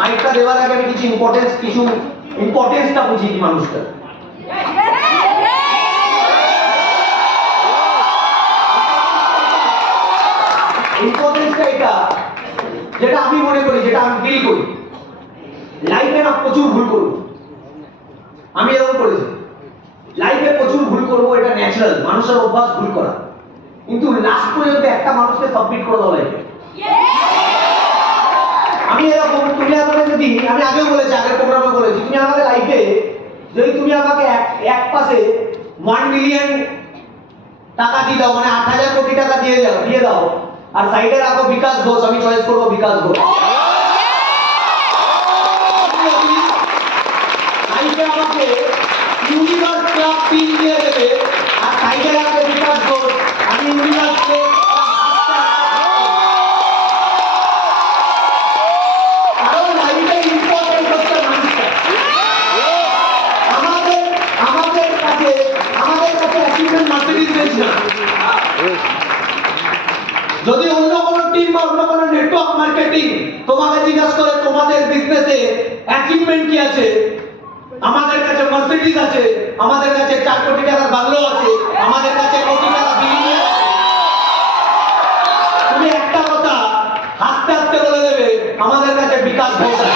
মাইকটা দেওয়ার আগে আমি কিছু ইম্পর্টেন্সটা বুঝিয়ে দিই মানুষটা। ইম্পর্টেন্সটা এটা, যেটা আমি মনে করি, যেটা আমি ফিল করি। লাইফে না প্রচুর ভুল করবো, আমি এরকম করেছি। লাইফে প্রচুর ভুল করবো, এটা ন্যাচারাল, মানুষের অভ্যাস ভুল করা। কিন্তু লাস্ট পর্যন্ত একটা মানুষকে সাবমিট করে দেওয়া লাইফে। আমি এরকম, তুমি আমাকে যদি, আমি আগেও বলেছি, আগের প্রোগ্রামে বলেছি, তুমি আমাকে লাইফে যদি তুমি আমাকে এক পাশে 1 মিলিয়ন টাকা দিয়ে দাও, মানে 8,000 কোটি টাকা দিয়ে দাও, আর সাইডে রাখো বিকাশ ঘোষ, আমি চয়েস করবো বিকাশ ঘোষ। লাইফে আমাকে ইউনিভার্স ক্লাব পিন দিয়ে দেবে, আর সাইডে রাখবে বিকাশ ঘোষ, আমি ইউনিভার্সকে যদি অন্য কোনো টিম বা অন্য কোনো নেটওয়ার্ক মার্কেটিং তোমাকে জিজ্ঞাসা করে তোমাদের বিজনেসে অ্যাচিভমেন্ট কি আছে, আমাদের কাছে মার্সিডিজ আছে, আমাদের কাছে 4 কোটি টাকার বাংলো আছে, আমাদের কাছে কোটি টাকা বিল্ডিং আছে, তুমি একটা কথা হাসতে হাসতে বলে দেবে আমাদের কাছে বিকাশ ঘোষ আছে।